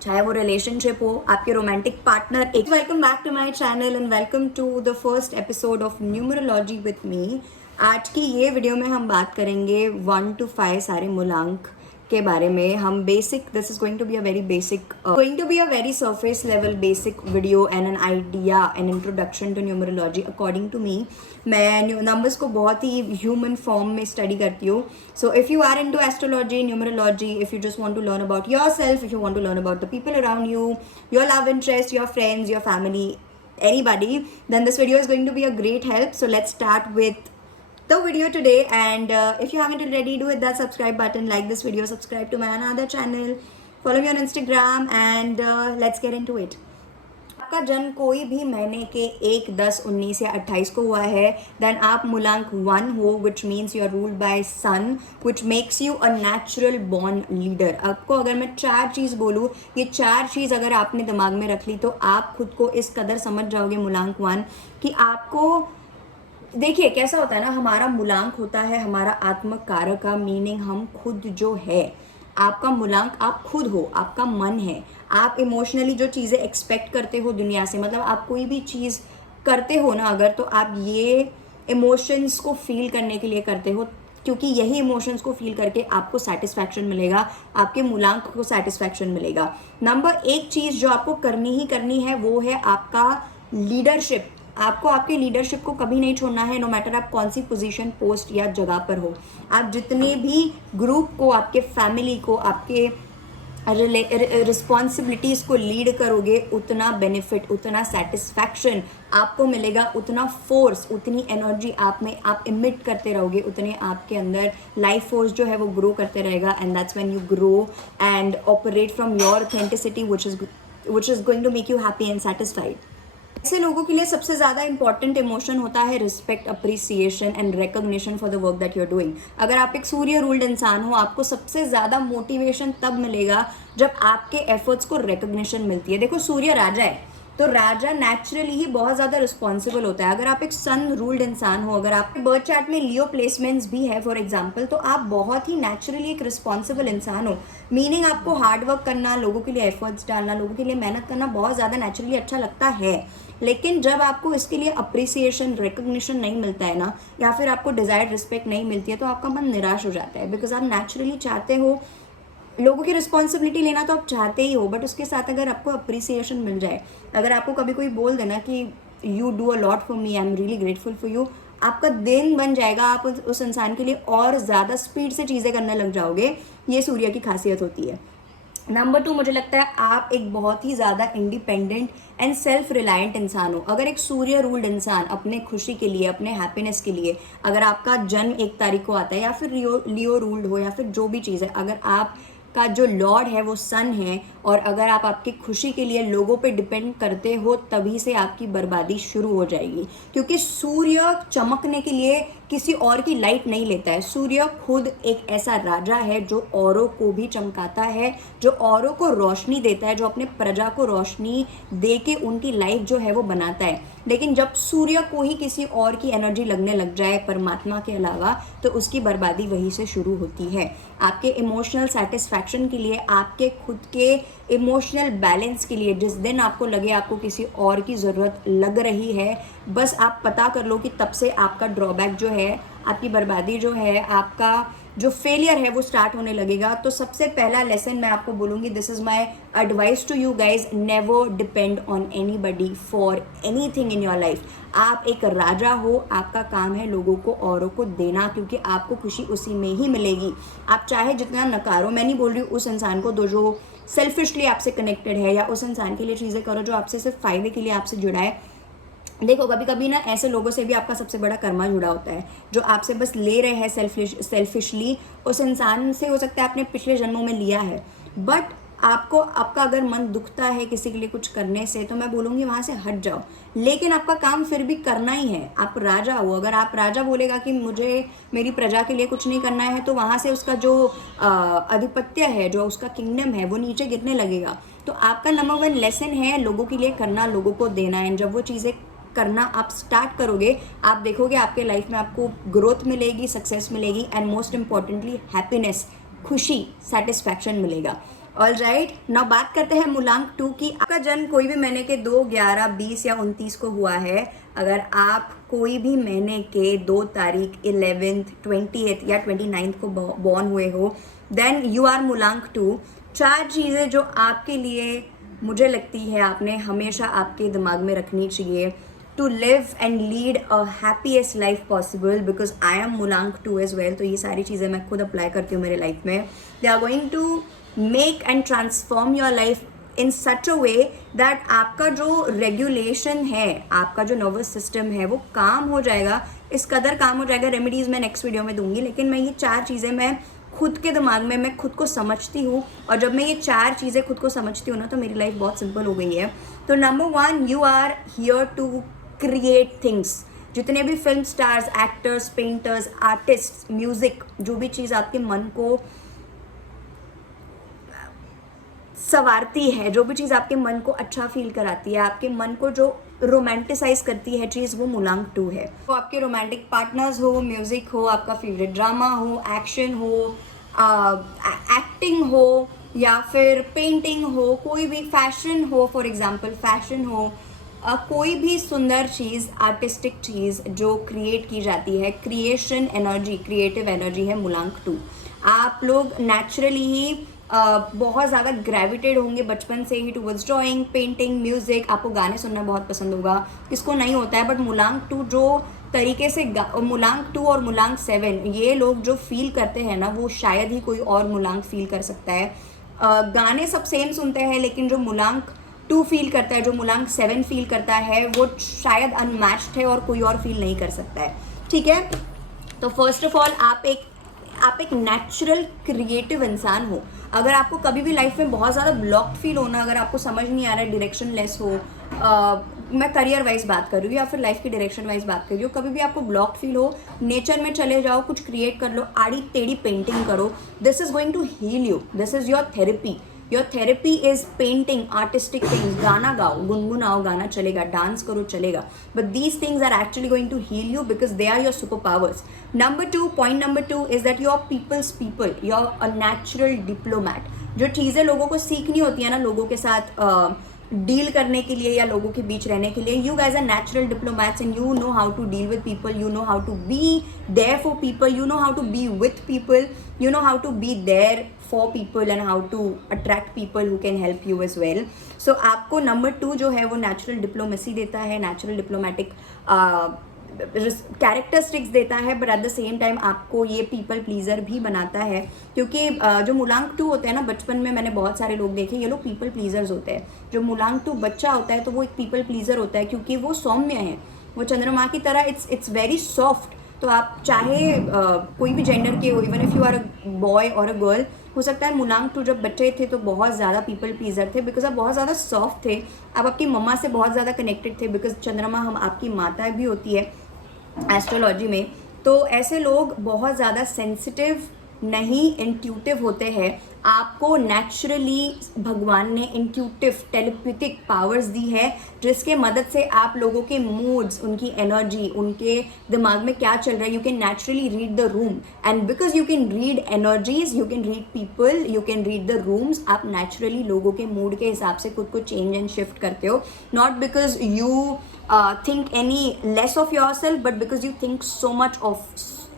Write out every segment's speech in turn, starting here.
चाहे वो रिलेशनशिप हो, आपके रोमांटिक पार्टनर। एक welcome back to my channel and welcome to the first episode of numerology with me. आज की ये वीडियो में हम बात करेंगे 1 to 5 सारे मूलांक के बारे में। हम basic, this is going to be a very basic, going to be a very surface level basic video and an idea an introduction to numerology according to me. मैं नंबर्स को बहुत ही ह्यूमन फॉर्म में study करती हूँ। So if you are into astrology, numerology, if you just want to learn about yourself, if you want to learn about the people around you, your love interest, your friends, your family, anybody, then this video is going to be a great help. So let's start with the video today, and if you haven't already, do hit that subscribe button, like this video, subscribe to my another channel, follow me on Instagram, and let's get into it. आपका जन्म कोई भी महीने के 1, 10, 19 या 28 को हुआ है, देन आप मूलांक 1 हो, which means you are ruled by sun, which makes you a natural born leader. आपको अगर मैं 4 चीज़ बोलूँ, ये 4 चीज़ अगर आपने दिमाग में रख ली तो आप खुद को इस कदर समझ जाओगे मूलांक 1 कि आपको, देखिए कैसा होता है ना, हमारा मूलांक होता है हमारा आत्मकारक का, मीनिंग हम खुद जो है, आपका मूलांक आप खुद हो, आपका मन है। आप इमोशनली जो चीज़ें एक्सपेक्ट करते हो दुनिया से, मतलब आप कोई भी चीज़ करते हो ना अगर, तो आप ये इमोशंस को फील करने के लिए करते हो, क्योंकि यही इमोशंस को फील करके आपको सेटिस्फैक्शन मिलेगा, आपके मूलांक को सेटिस्फैक्शन मिलेगा। नंबर 1 चीज़ जो आपको करनी ही करनी है वो है आपका लीडरशिप। आपको आपके लीडरशिप को कभी नहीं छोड़ना है, नो मैटर आप कौन सी पोजीशन, पोस्ट या जगह पर हो। आप जितने भी ग्रुप को, आपके फैमिली को, आपके रिस्पॉन्सिबिलिटीज़ को लीड करोगे, उतना बेनिफिट, उतना सेटिस्फैक्शन आपको मिलेगा, उतना फोर्स, उतनी एनर्जी आप में आप इमिट करते रहोगे, उतने आपके अंदर लाइफ फोर्स जो है वो ग्रो करते रहेगा, and that's when you grow and operate from your authenticity which is going to make you happy and satisfied. ऐसे लोगों के लिए सबसे ज़्यादा इंपॉर्टेंट इमोशन होता है respect, appreciation and recognition for the work that you are doing. अगर आप एक सूर्य रूल्ड इंसान हो, आपको सबसे ज़्यादा मोटिवेशन तब मिलेगा जब आपके एफर्ट्स को रिकॉग्निशन मिलती है। देखो सूर्य राजा है, तो राजा नेचुरली ही बहुत ज़्यादा रिस्पॉन्सिबल होता है। अगर आप एक सन रूल्ड इंसान हो, अगर आपके बर्थ चार्ट में लियो प्लेसमेंट्स भी है फॉर एग्जांपल, तो आप बहुत ही नेचुरली एक रिस्पॉन्सिबल इंसान हो। मीनिंग आपको हार्ड वर्क करना, लोगों के लिए एफर्ट्स डालना, लोगों के लिए मेहनत करना बहुत ज़्यादा नेचुरली अच्छा लगता है। लेकिन जब आपको इसके लिए अप्रिसिएशन, रिकॉग्निशन नहीं मिलता है ना, या फिर आपको डिज़ायर्ड रिस्पेक्ट नहीं मिलती है, तो आपका मन निराश हो जाता है। बिकॉज आप नेचुरली चाहते हो लोगों की रिस्पॉन्सिबिलिटी लेना, तो आप चाहते ही हो, बट उसके साथ अगर आपको अप्रिसिएशन मिल जाए, अगर आपको कभी कोई बोल देना कि you do a lot for me, I am really grateful for you, आपका दिन बन जाएगा, आप उस इंसान के लिए और ज़्यादा स्पीड से चीज़ें करने लग जाओगे। ये सूर्य की खासियत होती है। नंबर 2, मुझे लगता है आप एक बहुत ही ज़्यादा इंडिपेंडेंट एंड सेल्फ रिलायंट इंसान हो। अगर एक सूर्य रूल्ड इंसान अपने खुशी के लिए, अपने हैप्पीनेस के लिए, अगर आपका जन्म 1 तारीख को आता है, या फिर लियो रूल्ड हो, या फिर जो भी चीज़ है, अगर आप का जो लॉर्ड है वो सन है, और अगर आप आपकी खुशी के लिए लोगों पे डिपेंड करते हो, तभी से आपकी बर्बादी शुरू हो जाएगी। क्योंकि सूर्य चमकने के लिए किसी और की लाइट नहीं लेता है। सूर्य खुद एक ऐसा राजा है जो औरों को भी चमकाता है, जो औरों को रोशनी देता है, जो अपने प्रजा को रोशनी दे के उनकी लाइफ जो है वो बनाता है। लेकिन जब सूर्य को ही किसी और की एनर्जी लगने लग जाए परमात्मा के अलावा, तो उसकी बर्बादी वहीं से शुरू होती है। आपके इमोशनल सेटिस्फैक्शन के लिए, आपके खुद के इमोशनल बैलेंस के लिए, जिस दिन आपको लगे आपको किसी और की ज़रूरत लग रही है, बस आप पता कर लो कि तब से आपका ड्रॉबैक जो है, आपकी बर्बादी जो है, आपका जो फेलियर है वो स्टार्ट होने लगेगा। तो सबसे पहला लेसन मैं आपको बोलूँगी, this is my advice to you guys, never depend on anybody for anything in your life. आप एक राजा हो, आपका काम है लोगों को, औरों को देना, क्योंकि आपको खुशी उसी में ही मिलेगी। आप चाहे जितना नकारो, मैं नहीं बोल रही हूँ उस इंसान को दो जो सेल्फिशली आपसे कनेक्टेड है, या उस इंसान के लिए चीज़ें करो जो आपसे सिर्फ फ़ायदे के लिए आपसे जुड़ा है। देखो कभी कभी ना ऐसे लोगों से भी आपका सबसे बड़ा कर्मा जुड़ा होता है, जो आपसे बस ले रहे हैं सेल्फिशली। उस इंसान से हो सकता है आपने पिछले जन्मों में लिया है, बट आपको, आपका अगर मन दुखता है किसी के लिए कुछ करने से, तो मैं बोलूँगी वहाँ से हट जाओ। लेकिन आपका काम फिर भी करना ही है। आप राजा हो, अगर आप राजा बोलेगा कि मुझे मेरी प्रजा के लिए कुछ नहीं करना है, तो वहाँ से उसका जो आधिपत्य है, जो उसका किंगडम है, वो नीचे गिरने लगेगा। तो आपका नंबर 1 लेसन है लोगों के लिए करना, लोगों को देना है। जब वो चीज़ें करना आप स्टार्ट करोगे, आप देखोगे आपके लाइफ में आपको ग्रोथ मिलेगी, सक्सेस मिलेगी, एंड मोस्ट इम्पॉर्टेंटली हैप्पीनेस, खुशी, सेटिस्फैक्शन मिलेगा। ऑल राइट, नाउ बात करते हैं मूलांक 2 की। आपका जन्म कोई भी महीने के 2, 11, 20 या 29 को हुआ है। अगर आप कोई भी महीने के 2 तारीख 11th, 20th या 29th को बॉर्न हुए हो, देन यू आर मूलांक 2। 4 चीज़ें जो आपके लिए मुझे लगती है आपने हमेशा आपके दिमाग में रखनी चाहिए to live and lead a happiest life possible, because I am मूलांक 2 as well। तो ये सारी चीज़ें मैं खुद अप्लाई करती हूँ मेरे लाइफ में। They are going to make and transform your life in such a way that आपका जो रेगुलेशन है, आपका जो नर्वस सिस्टम है वो काम हो जाएगा, इस कदर काम हो जाएगा। रेमेडीज़ मैं नेक्स्ट वीडियो में दूंगी, लेकिन मैं ये 4 चीज़ें मैं खुद के दिमाग में मैं खुद को समझती हूँ, और जब मैं ये 4 चीज़ें खुद को समझती हूँ ना, तो मेरी लाइफ बहुत सिंपल हो गई है। तो number 1, you are here to create things. जितने भी film stars, actors, painters, artist, music, जो भी चीज़ आपके मन को संवारती है, जो भी चीज़ आपके मन को अच्छा फील कराती है, आपके मन को जो रोमांटिसाइज करती है चीज़, वो मूलांक 2 है। तो आपके रोमांटिक पार्टनर्स हो, म्यूजिक हो, आपका फेवरेट ड्रामा हो, एक्शन हो, एक्टिंग हो, या फिर पेंटिंग हो, कोई भी फैशन हो, फॉर एग्जाम्पल फैशन हो, कोई भी सुंदर चीज़, आर्टिस्टिक चीज़ जो क्रिएट की जाती है, क्रिएशन एनर्जी, क्रिएटिव एनर्जी है मूलांक 2। आप लोग नेचुरली ही बहुत ज़्यादा ग्रेविटेड होंगे बचपन से ही टूवर्ड्स ड्राइंग, पेंटिंग, म्यूज़िक। आपको गाने सुनना बहुत पसंद होगा, किसको नहीं होता है। बट मूलांक 2 जो तरीके से मूलांक 2 और मूलांक 7 ये लोग जो फील करते हैं ना, वो शायद ही कोई और मूलांक फील कर सकता है। गाने सब सेम सुनते हैं, लेकिन जो मूलांक 2 फील करता है, जो मूलांक 7 फील करता है, वो शायद अनमैच्ड है और कोई और फील नहीं कर सकता है। ठीक है, तो फर्स्ट ऑफ ऑल आप एक नेचुरल क्रिएटिव इंसान हो। अगर आपको कभी भी लाइफ में बहुत ज़्यादा ब्लॉक्ड फील होना, अगर आपको समझ नहीं आ रहा है, डायरेक्शन लेस हो, मैं करियर वाइज बात कर रही हूँ या फिर लाइफ की डायरेक्शन वाइज बात कर रही हूँ, कभी भी आपको ब्लॉक्ड फील हो, नेचर में चले जाओ, कुछ क्रिएट कर लो, आड़ी टेढ़ी पेंटिंग करो। This is going to heal you, this is your therapy. Your therapy is painting, artistic things. गाना गाओ, गुनगुनाओ, गाना चलेगा, डांस करो, चलेगा, but these things are actually going to heal you because they are your super powers. Point number 2 is that you are peoples people, you are a natural diplomat. जो चीज़ें लोगों को सीखनी होती है ना, लोगों के साथ डील करने के लिए या लोगों के बीच रहने के लिए, you guys are natural diplomats and you know how to deal with people, you know how to be there for people, you know how to be with people, you know how to be there for people and how to attract people who can help you as well. So आपको number 2 जो है वो natural diplomacy देता है, natural diplomatic characteristics देता है, but at the same time आपको ये पीपल प्लीज़र भी बनाता है। क्योंकि जो मूलांक 2 होते हैं ना, बचपन में मैंने बहुत सारे लोग देखे, ये लोग पीपल प्लीजर्स होते हैं। जो मूलांक 2 बच्चा होता है तो वो एक पीपल प्लीजर होता है, क्योंकि वो सौम्य है, वो चंद्रमा की तरह इट्स वेरी सॉफ्ट। तो आप चाहे कोई भी जेंडर के हो, even if you are a boy और अ गर्ल, हो सकता है मूलांक 2 जब बच्चे थे तो बहुत ज़्यादा पीपल प्लीजर थे, बिकॉज आप बहुत ज़्यादा सॉफ्ट थे, आप आपकी मम्मा से बहुत ज़्यादा कनेक्टेड थे, बिकॉज चंद्रमा हम आपकी माता भी होती है एस्ट्रोलॉजी में। तो ऐसे लोग बहुत ज़्यादा सेंसिटिव नहीं, इंट्यूटिव होते हैं। आपको नेचुरली भगवान ने इंट्यूटिव टेलीपैथिक पावर्स दी है, जिसके मदद से आप लोगों के मूड्स, उनकी एनर्जी, उनके दिमाग में क्या चल रहा है, you can naturally read the room. And because you can read energies, you can read people, you can read the rooms, आप नेचुरली लोगों के मूड के हिसाब से खुद को चेंज एंड शिफ्ट करते हो। Not because you think any less of yourself, but because you think so much of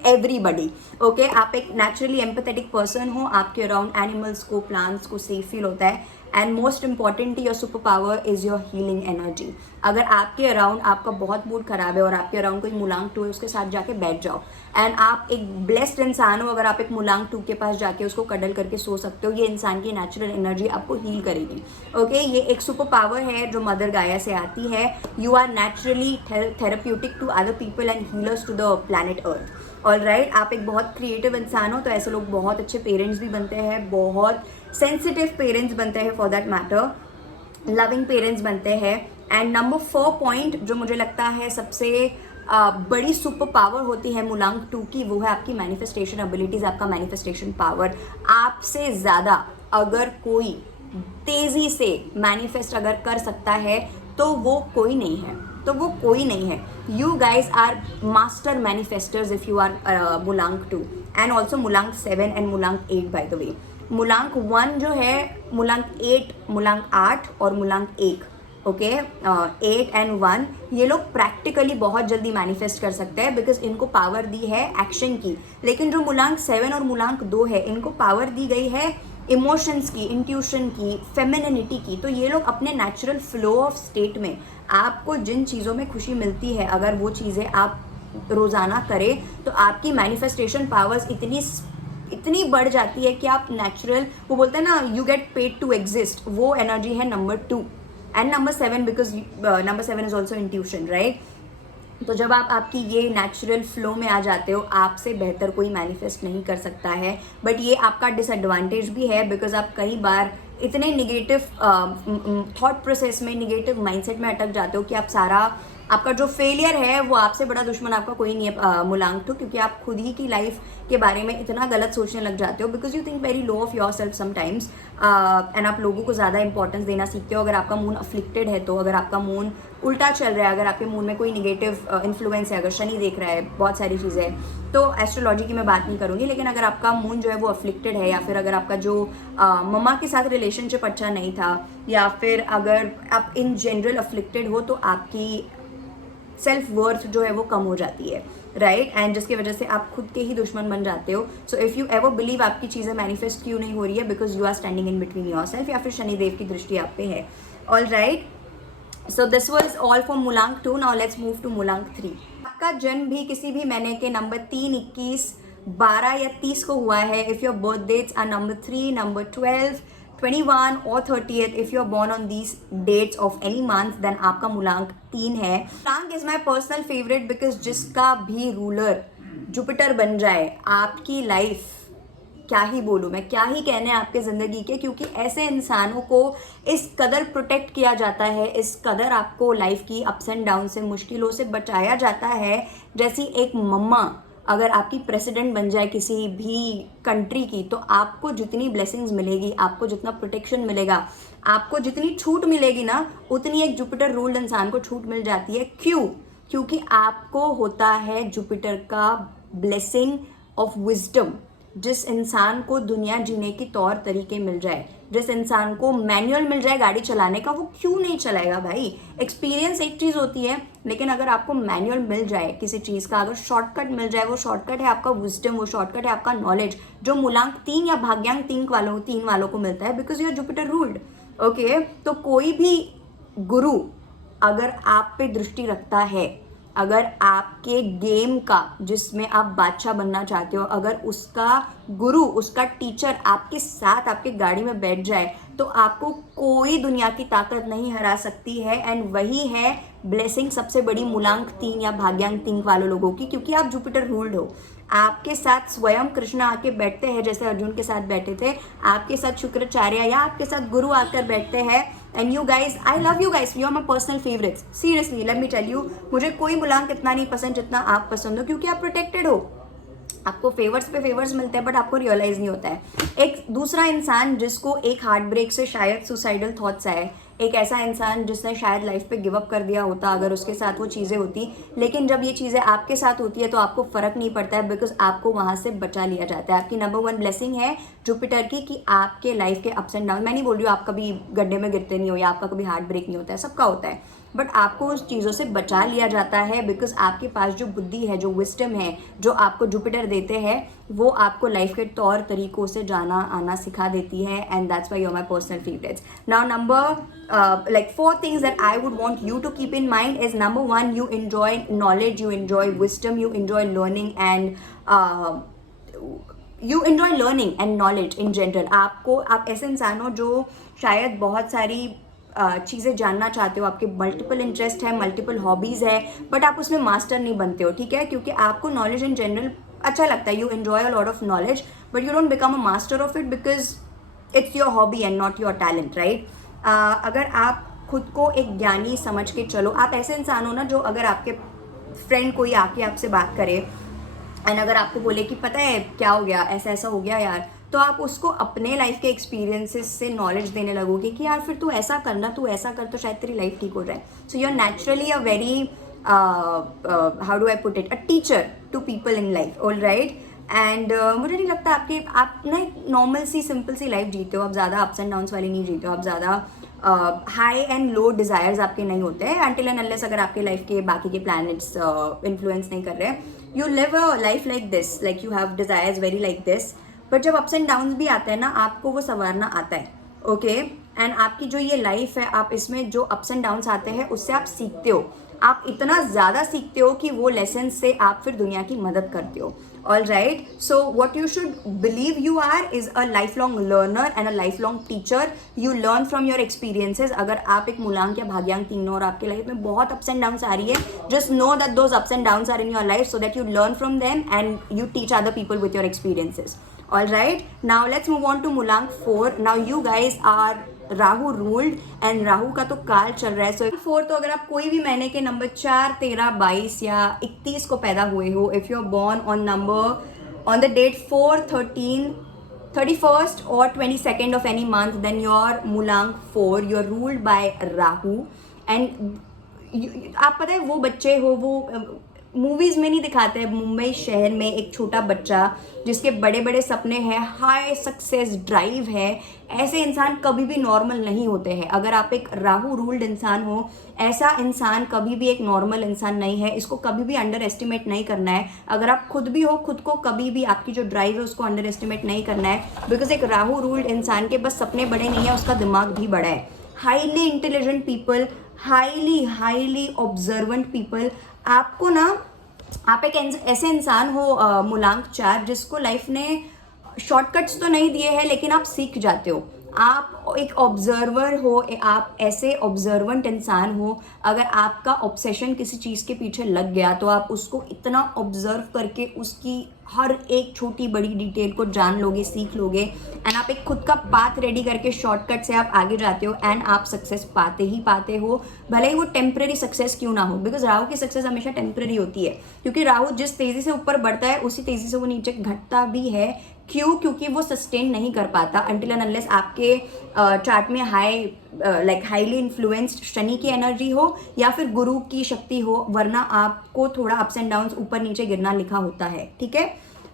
everybody. Okay, आप एक naturally empathetic person हो, आपके around animals को, plants को safe feel होता है। And most importantly your super power is your healing energy. अगर आपके अराउंड आपका बहुत मूड खराब है और आपके अराउंड कोई मूलांक 2 है, उसके साथ जाके बैठ जाओ। एंड आप एक ब्लेस्ड इंसान हो अगर आप एक मूलांक 2 के पास जाके उसको कडल करके सो सकते हो। ये इंसान की नेचुरल एनर्जी आपको हील करेगी। ओके, ये एक सुपर पावर है जो मदर गाया से आती है। You are naturally therapeutic to other people and healers to the planet earth. All right, आप एक बहुत क्रिएटिव इंसान हो, तो ऐसे लोग बहुत अच्छे पेरेंट्स भी बनते हैं, बहुत सेंसिटिव पेरेंट्स बनते हैं, for that matter loving parents बनते हैं। एंड नंबर 4 पॉइंट जो मुझे लगता है सबसे बड़ी सुपर पावर होती है मूलांक 2 की, वो है आपकी मैनिफेस्टेशन एबिलिटीज़, आपका मैनिफेस्टेशन पावर। आपसे ज़्यादा अगर कोई तेज़ी से मैनिफेस्ट अगर कर सकता है तो वो कोई नहीं है, तो वो कोई नहीं है। You guys are master manifestors if you are मूलांक 2 एंड ऑल्सो मूलांक 7 एंड मूलांक 8 बाय द वे। मूलांक 1 जो है, मूलांक 8, मूलांक 8 और मूलांक 1, ओके, 8 एंड 1, ये लोग प्रैक्टिकली बहुत जल्दी मैनिफेस्ट कर सकते हैं बिकॉज इनको पावर दी है एक्शन की। लेकिन जो मूलांक 7 और मूलांक 2 है, इनको पावर दी गई है इमोशंस की, इंट्यूशन की, फेमिनिनिटी की। तो ये लोग अपने नेचुरल फ्लो ऑफ स्टेट में, आपको जिन चीज़ों में खुशी मिलती है, अगर वो चीज़ें आप रोज़ाना करें तो आपकी मैनिफेस्टेशन पावर्स इतनी बढ़ जाती है कि आप नेचुरल, वो बोलते हैं ना, you get paid to exist, वो एनर्जी है number 2 and number 7, because number 7 is also intuition, right. तो जब आप आपकी ये नेचुरल फ्लो में आ जाते हो, आपसे बेहतर कोई मैनिफेस्ट नहीं कर सकता है। बट ये आपका डिसएडवांटेज भी है बिकॉज आप कई बार इतने निगेटिव थॉट प्रोसेस में, निगेटिव माइंडसेट में अटक जाते हो कि आप सारा, आपका जो फेलियर है वो आपसे बड़ा दुश्मन आपका कोई नहीं है मूलांक 2, क्योंकि आप खुद ही की लाइफ के बारे में इतना गलत सोचने लग जाते हो because you think very low of your self sometimes, and आप लोगों को ज़्यादा इंपॉर्टेंस देना सीखते हो। अगर आपका मून अफ्लिक्टेड है, तो अगर आपका मून उल्टा चल रहा है, अगर आपके मून में कोई निगेटिव इन्फ्लुएंस है, अगर शनि देख रहा है, बहुत सारी चीज़ें, तो एस्ट्रोलॉजी की मैं बात नहीं करूँगी, लेकिन अगर आपका मून जो है वो अफ्लिक्टेड है, या फिर अगर आपका जो मम्मा के साथ रिलेशनशिप अच्छा नहीं था, या फिर अगर आप इन जनरल अफ्लिक्टेड हो, तो आपकी सेल्फ वर्थ जो है वो कम हो जाती है, राइट, एंड जिसकी वजह से आप खुद के ही दुश्मन बन जाते हो। So if you ever believe आपकी चीज़ें मैनिफेस्ट क्यों नहीं हो रही है, because you are standing in between yourself, या फिर शनिदेव की दृष्टि आप पे है। All right, so this was all for मूलांक 2। नाउ लेट्स मूव टू मूलांक 3। आपका जन्म भी किसी भी महीने के नंबर 3, 21, 12 या 30 को हुआ है, if your birth dates are number 3, number 12, 21 और 30th, if you are born on these dates of any month, then आपका मूलांक 3 है। मूलांक is my personal favourite because जिसका भी रूलर जुपिटर बन जाए, आपकी लाइफ, क्या ही बोलूँ मैं, क्या ही कहने आपके ज़िंदगी के, क्योंकि ऐसे इंसानों को इस कदर प्रोटेक्ट किया जाता है, इस कदर आपको लाइफ की अप्स एंड डाउन से, मुश्किलों से बचाया जाता है। जैसी एक मम्मा अगर आपकी प्रेसिडेंट बन जाए किसी भी कंट्री की, तो आपको जितनी ब्लेसिंग्स मिलेगी, आपको जितना प्रोटेक्शन मिलेगा, आपको जितनी छूट मिलेगी ना, उतनी एक जुपिटर रूल्ड इंसान को छूट मिल जाती है। क्यों? क्योंकि आपको होता है जुपिटर का ब्लेसिंग ऑफ विजडम। जिस इंसान को दुनिया जीने की तौर तरीके मिल जाए, जिस इंसान को मैनुअल मिल जाए गाड़ी चलाने का, वो क्यों नहीं चलाएगा भाई। एक्सपीरियंस एक चीज़ होती है, लेकिन अगर आपको मैनुअल मिल जाए किसी चीज़ का, अगर शॉर्टकट मिल जाए, वो शॉर्टकट है आपका विजडम, वो शॉर्टकट है आपका नॉलेज, जो मूलांक 3 या भाग्यांक 3 वालों को मिलता है, because you are Jupiter ruled. Okay, तो कोई भी गुरु अगर आप पे दृष्टि रखता है, अगर आपके गेम का, जिसमें आप बादशाह बनना चाहते हो, अगर उसका गुरु, उसका टीचर आपके साथ आपके गाड़ी में बैठ जाए, तो आपको कोई दुनिया की ताकत नहीं हरा सकती है। एंड वही है ब्लेसिंग सबसे बड़ी मूलांक 3 या भाग्यांक 3 वालों लोगों की, क्योंकि आप जुपिटर रूल्ड हो। आपके साथ स्वयं कृष्ण आके बैठते हैं, जैसे अर्जुन के साथ बैठे थे, आपके साथ शुक्राचार्य या आपके साथ गुरु आकर बैठते हैं। And you guys, I love you guys, you are my personal favourites. Seriously let me tell you, मुझे कोई मूलांक इतना नहीं पसंद जितना आप पसंद हो, क्योंकि आप प्रोटेक्टेड हो। आपको फेवर्स पे फेवर्स मिलते हैं, बट आपको रियलाइज नहीं होता है। एक दूसरा इंसान जिसको एक हार्ट ब्रेक से शायद सुसाइडल थॉट्स आए, एक ऐसा इंसान जिसने शायद लाइफ पे गिव अप कर दिया होता अगर उसके साथ वो चीज़ें होती, लेकिन जब ये चीज़ें आपके साथ होती है तो आपको फ़र्क नहीं पड़ता है, बिकॉज आपको वहाँ से बचा लिया जाता है। आपकी नंबर 1 ब्लेसिंग है जुपिटर की, कि आपके लाइफ के अप्स एंड डाउन, मैं नहीं बोल रही हूँ आप कभी गड्ढे में गिरते नहीं हो या आपका कभी हार्ट ब्रेक नहीं होता है, सबका होता है, बट आपको उस चीज़ों से बचा लिया जाता है, बिकॉज आपके पास जो बुद्धि है, जो विस्डम है, जो आपको जुपिटर देते हैं, वो आपको लाइफ के तौर तरीकों से जाना आना सिखा देती है। And that's why you are my personal favourites. Now number like 4 things that I would want you to keep in mind is number 1, you enjoy knowledge, you enjoy wisdom, you enjoy learning and you enjoy learning and knowledge in general। आप ऐसे इंसान हो जो शायद बहुत सारी चीज़ें जानना चाहते हो, आपके मल्टीपल इंटरेस्ट है, मल्टीपल हॉबीज़ है, बट आप उसमें मास्टर नहीं बनते हो, ठीक है, क्योंकि आपको नॉलेज इन जनरल अच्छा लगता है, you enjoy a lot of knowledge, but you don't become a master of it because it's your hobby and not your talent, right. अगर आप खुद को एक ज्ञानी समझ के चलो, आप ऐसे इंसान हो ना जो अगर आपके फ्रेंड कोई आके आपसे बात करे एंड अगर आपको बोले कि पता है क्या हो गया, ऐसा ऐसा हो गया यार, तो आप उसको अपने लाइफ के एक्सपीरियंसेस से नॉलेज देने लगोगे कि यार फिर तू ऐसा करना, तू ऐसा कर तो शायद तेरी लाइफ ठीक हो जाए। So you are naturally a very how do I put it, a teacher to people in life, all right. And मुझे नहीं लगता आप ना एक नॉर्मल सी सिंपल सी लाइफ जीते हो, आप ज़्यादा अप्स एंड डाउन्स वाली नहीं जीते हो, आप ज़्यादा हाई एंड लो डिज़ायर्स आपके नहीं होते हैं अनटिल एंड अनलेस अगर आपके लाइफ के बाकी के प्लैनेट्स इन्फ्लुएंस नहीं कर रहे हैं। You live a life like this, like you have desires very like this, but जब अप्स एंड डाउन्स भी आते हैं ना आपको वो संवारना आता है, ओके। एंड आपकी जो ये लाइफ है, आप इसमें जो अप्स एंड डाउन्स आते हैं उससे आप सीखते हो, आप इतना ज़्यादा सीखते हो कि वो लेसन से आप फिर दुनिया की मदद करते हो। All right, so what you should believe you are is a lifelong learner and a lifelong teacher. You learn from your experiences. अगर आप एक मूलांक या भाग्यांक तीन हो और आपके लाइफ में बहुत अप्स एंड डाउन्स आ रही है, just know that those ups and downs are in your life so that you learn from them and you teach other people with your experiences. All right, now let's move on to Mulang 4. Now you guys are Rahu ruled and Rahu का तो काल चल रहा है। सो 4 तो अगर आप कोई भी महीने के नंबर 4, 13, 22 या 31 को पैदा हुए हो, if you are born on the date 4, 13, 31st और 22nd of any month, then your Mulang 4, you're ruled by Rahu. And आप पता है वो बच्चे हो, वो मूवीज़ में नहीं दिखाते हैं, मुंबई शहर में एक छोटा बच्चा जिसके बड़े बड़े सपने हैं, हाई सक्सेस ड्राइव है, ऐसे इंसान कभी भी नॉर्मल नहीं होते हैं। अगर आप एक राहु रूल्ड इंसान हो, ऐसा इंसान कभी भी एक नॉर्मल इंसान नहीं है, इसको कभी भी अंडर एस्टिमेट नहीं करना है। अगर आप खुद भी हो, खुद को कभी भी आपकी जो ड्राइव है उसको अंडर एस्टिमेट नहीं करना है, बिकॉज एक राहु रूल्ड इंसान के बस सपने बड़े नहीं है, उसका दिमाग भी बड़ा है। Highly intelligent people, highly observant people, आपको ना, आप एक ऐसे इंसान हो मूलांक 4 जिसको लाइफ ने शॉर्टकट्स तो नहीं दिए हैं लेकिन आप सीख जाते हो। आप एक ऑब्जर्वर हो, आप ऐसे ऑब्जर्वेंट इंसान हो। अगर आपका ऑब्सेशन किसी चीज़ के पीछे लग गया तो आप उसको इतना ऑब्जर्व करके उसकी हर एक छोटी बड़ी डिटेल को जान लोगे, सीख लोगे, एंड आप एक खुद का पाथ रेडी करके शॉर्टकट से आप आगे जाते हो एंड आप सक्सेस पाते ही पाते हो, भले ही वो टेम्प्रेरी सक्सेस क्यों ना हो। बिकॉज राहु की सक्सेस हमेशा टेम्प्रेरी होती है, क्योंकि राहु जिस तेज़ी से ऊपर बढ़ता है उसी तेज़ी से वो नीचे घटता भी है। क्यों? क्योंकि वो सस्टेन नहीं कर पाता अनटिल एंड अनलेस आपके चार्ट में हाईली इन्फ्लुएंस्ड शनि की एनर्जी हो या फिर गुरु की शक्ति हो, वरना आपको थोड़ा अप्स एंड डाउन्स, ऊपर नीचे गिरना लिखा होता है। ठीक है,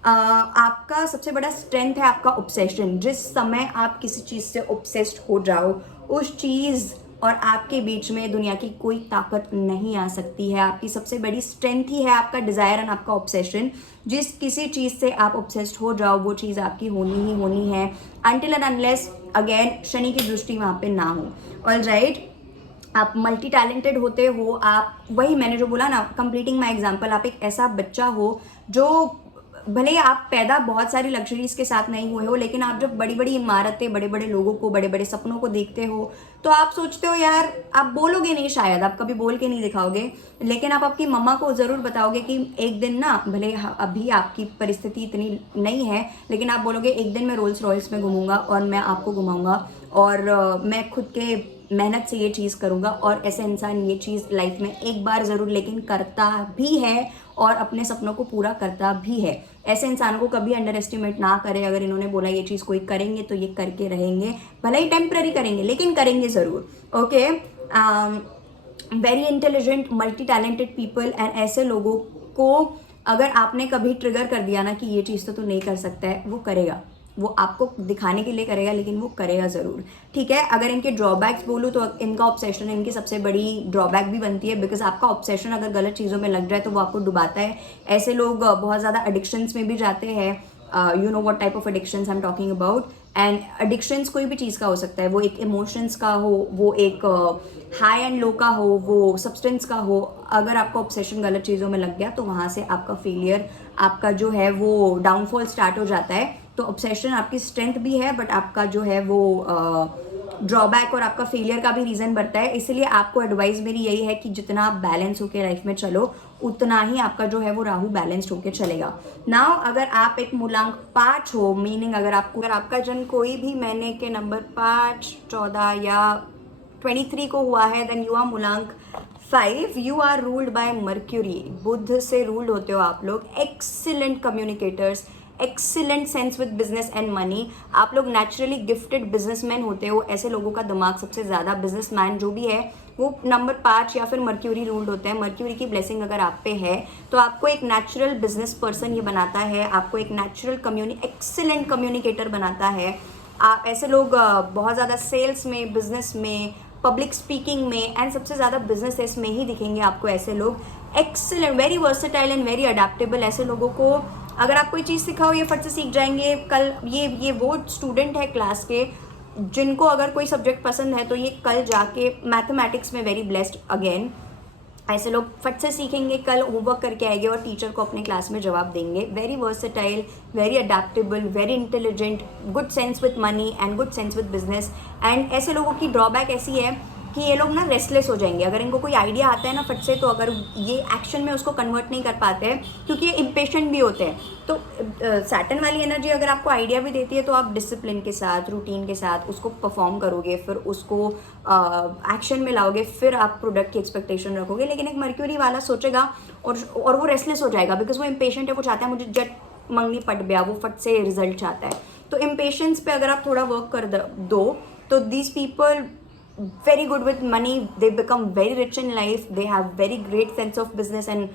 आपका सबसे बड़ा स्ट्रेंथ है आपका ऑब्सेशन। जिस समय आप किसी चीज़ से ऑब्सेस्ड हो जाओ, उस चीज़ और आपके बीच में दुनिया की कोई ताकत नहीं आ सकती है। आपकी सबसे बड़ी स्ट्रेंथ ही है आपका डिज़ायर एंड आपका ऑब्सेशन। जिस किसी चीज़ से आप ऑब्सेस्ड हो जाओ वो चीज़ आपकी होनी ही होनी है until and unless again Shani की दृष्टि वहाँ पे ना हो। ऑल राइट, आप मल्टी टैलेंटेड होते हो। आप वही मैंने जो बोला ना, कंप्लीटिंग माई एग्जाम्पल, आप एक ऐसा बच्चा हो जो भले आप पैदा बहुत सारी लग्जरीज के साथ नहीं हुए हो, लेकिन आप जब बड़ी बड़ी इमारतें, बड़े बड़े लोगों को, बड़े बड़े सपनों को देखते हो तो आप सोचते हो यार, आप बोलोगे नहीं, शायद आप कभी बोल के नहीं दिखाओगे, लेकिन आप आपकी मम्मा को ज़रूर बताओगे कि एक दिन ना, भले अभी आपकी परिस्थिति इतनी नहीं है, लेकिन आप बोलोगे एक दिन मैं रोल्स रॉयल्स में घूमूंगा और मैं आपको घुमाऊंगा और मैं खुद के मेहनत से ये चीज़ करूँगा। और ऐसे इंसान ये चीज़ लाइफ में एक बार ज़रूर लेकिन करता भी है और अपने सपनों को पूरा करता भी है। ऐसे इंसानों को कभी अंडर एस्टिमेट ना करें। अगर इन्होंने बोला ये चीज़ कोई करेंगे तो ये करके रहेंगे, भले ही टेम्प्रेरी करेंगे लेकिन करेंगे ज़रूर। Okay, very intelligent, multi talented people, and ऐसे लोगों को अगर आपने कभी ट्रिगर कर दिया ना कि ये चीज़ तो तू नहीं कर सकता है, वो करेगा, वो आपको दिखाने के लिए करेगा लेकिन वो करेगा ज़रूर। ठीक है, अगर इनके ड्रॉबैक्स बोलूँ तो इनका ऑब्सेशन इनकी सबसे बड़ी ड्रॉबैक भी बनती है, बिकॉज आपका ऑब्सेशन अगर गलत चीज़ों में लग जाए तो वो आपको डुबाता है। ऐसे लोग बहुत ज़्यादा एडिक्शंस में भी जाते हैं। You know what type of addictions I am talking about. And addictions कोई भी चीज़ का हो सकता है, वो एक इमोशंस का हो, वो एक हाई एंड लो का हो, वो सब्सटेंस का हो। अगर आपका ऑब्सेशन गलत चीज़ों में लग गया तो वहाँ से आपका फेलियर, आपका जो है वो डाउनफॉल स्टार्ट हो जाता है। तो ऑब्सेशन आपकी स्ट्रेंथ भी है, बट आपका जो है वो ड्रॉबैक और आपका फेलियर का भी रीज़न बनता है। इसलिए आपको एडवाइस मेरी यही है कि जितना आप बैलेंस होकर लाइफ में चलो, उतना ही आपका जो है वो राहु बैलेंस्ड होकर चलेगा। नाउ अगर आप एक मूलांक 5 हो, मीनिंग अगर आपका जन्म कोई भी महीने के नंबर 5, 14 या 23 को हुआ है, देन यू आर मूलांक 5, you are ruled by Mercury. बुध से रूल्ड होते हो आप लोग। Excellent communicators, excellent sense with business and money, आप लोग नेचुरली गिफ्टेड बिजनेसमैन होते हो, ऐसे लोगों का दिमाग सबसे ज़्यादा, बिजनेसमैन जो भी है वो नंबर 5 या फिर मर्क्यूरी रूल्ड होते हैं। मर्क्यूरी की ब्लेसिंग अगर आप पे है तो आपको एक नेचुरल बिजनेस पर्सन ये बनाता है, आपको एक नेचुरल एक्सीलेंट कम्युनिकेटर बनाता है। आप ऐसे लोग बहुत ज़्यादा सेल्स में, बिजनेस में, पब्लिक स्पीकिंग में एंड सबसे ज़्यादा बिजनेसेस में ही दिखेंगे आपको ऐसे लोग। Excellent, very versatile and very adaptable. ऐसे लोगों को अगर आप कोई चीज़ सिखाओ ये फट से सीख जाएंगे। कल ये वो स्टूडेंट है क्लास के जिनको अगर कोई सब्जेक्ट पसंद है तो ये कल जाके मैथमेटिक्स में वेरी ब्लेस्ड अगेन। ऐसे लोग फट से सीखेंगे, कल होमवर्क करके आएंगे और टीचर को अपने क्लास में जवाब देंगे। Very versatile, very adaptable, very intelligent, good sense with money and good sense with business. And ऐसे लोगों की ड्रॉबैक ऐसी है कि ये लोग ना रेस्टलेस हो जाएंगे अगर इनको कोई आइडिया आता है ना फट से, तो अगर ये एक्शन में उसको कन्वर्ट नहीं कर पाते हैं क्योंकि ये इम्पेशेंट भी होते हैं। तो सैटर्न वाली एनर्जी अगर आपको आइडिया भी देती है तो आप डिसिप्लिन के साथ, रूटीन के साथ उसको परफॉर्म करोगे, फिर उसको एक्शन में लाओगे, फिर आप प्रोडक्ट की एक्सपेक्टेशन रखोगे। लेकिन एक मर्क्यूरी वाला सोचेगा और वो रेस्टलेस हो जाएगा बिकॉज वो इम्पेशेंट है, वो चाहता है मुझे जट मंगनी पट गया, वो फट से रिजल्ट चाहता है। तो इम्पेशेंस पे अगर आप थोड़ा वर्क कर दो तो these people very good with money, they become very rich in life, they have very great sense of business and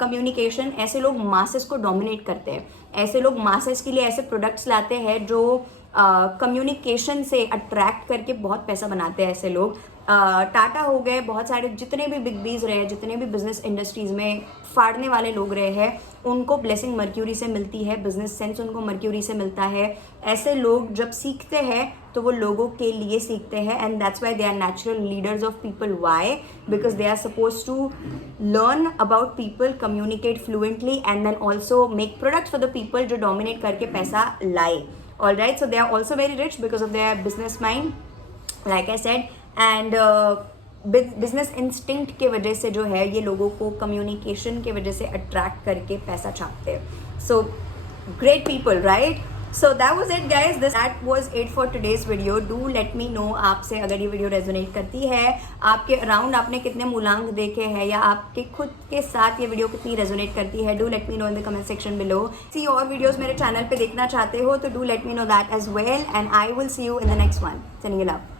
communication। ऐसे लोग masses को dominate करते हैं, ऐसे लोग masses के लिए ऐसे products लाते हैं जो communication से attract करके बहुत पैसा बनाते हैं। ऐसे लोग टाटा हो गए, बहुत सारे जितने भी बिग बीज रहे हैं, जितने भी बिजनेस इंडस्ट्रीज में फाड़ने वाले लोग रहे हैं, उनको ब्लेसिंग मर्क्यूरी से मिलती है, बिजनेस सेंस उनको मर्क्यूरी से मिलता है। ऐसे लोग जब सीखते हैं तो वो लोगों के लिए सीखते हैं and that's why they are natural leaders of people. Why? Because they are suppose to learn about people, communicate fluently and then also make products for the people जो डोमिनेट करके पैसा लाए। All right, so they are also very rich because of their business mind, like I said. And business instinct के वजह से जो है ये लोगों को कम्युनिकेशन के वजह से अट्रैक्ट करके पैसा छापते हैं। So great people, right? So that was it guys, that was it for today's video. Do let me no आपसे अगर ये वीडियो रेजोनेट करती है, आपके अराउंड आपने कितने मूलांक देखे हैं या आपके खुद के साथ ये वीडियो कितनी रेजोनेट करती है। Do let me know in the comment section below. See और वीडियोस मेरे चैनल पे देखना चाहते हो तो do let me know that as well and I will see you in the next one. चलिए लव।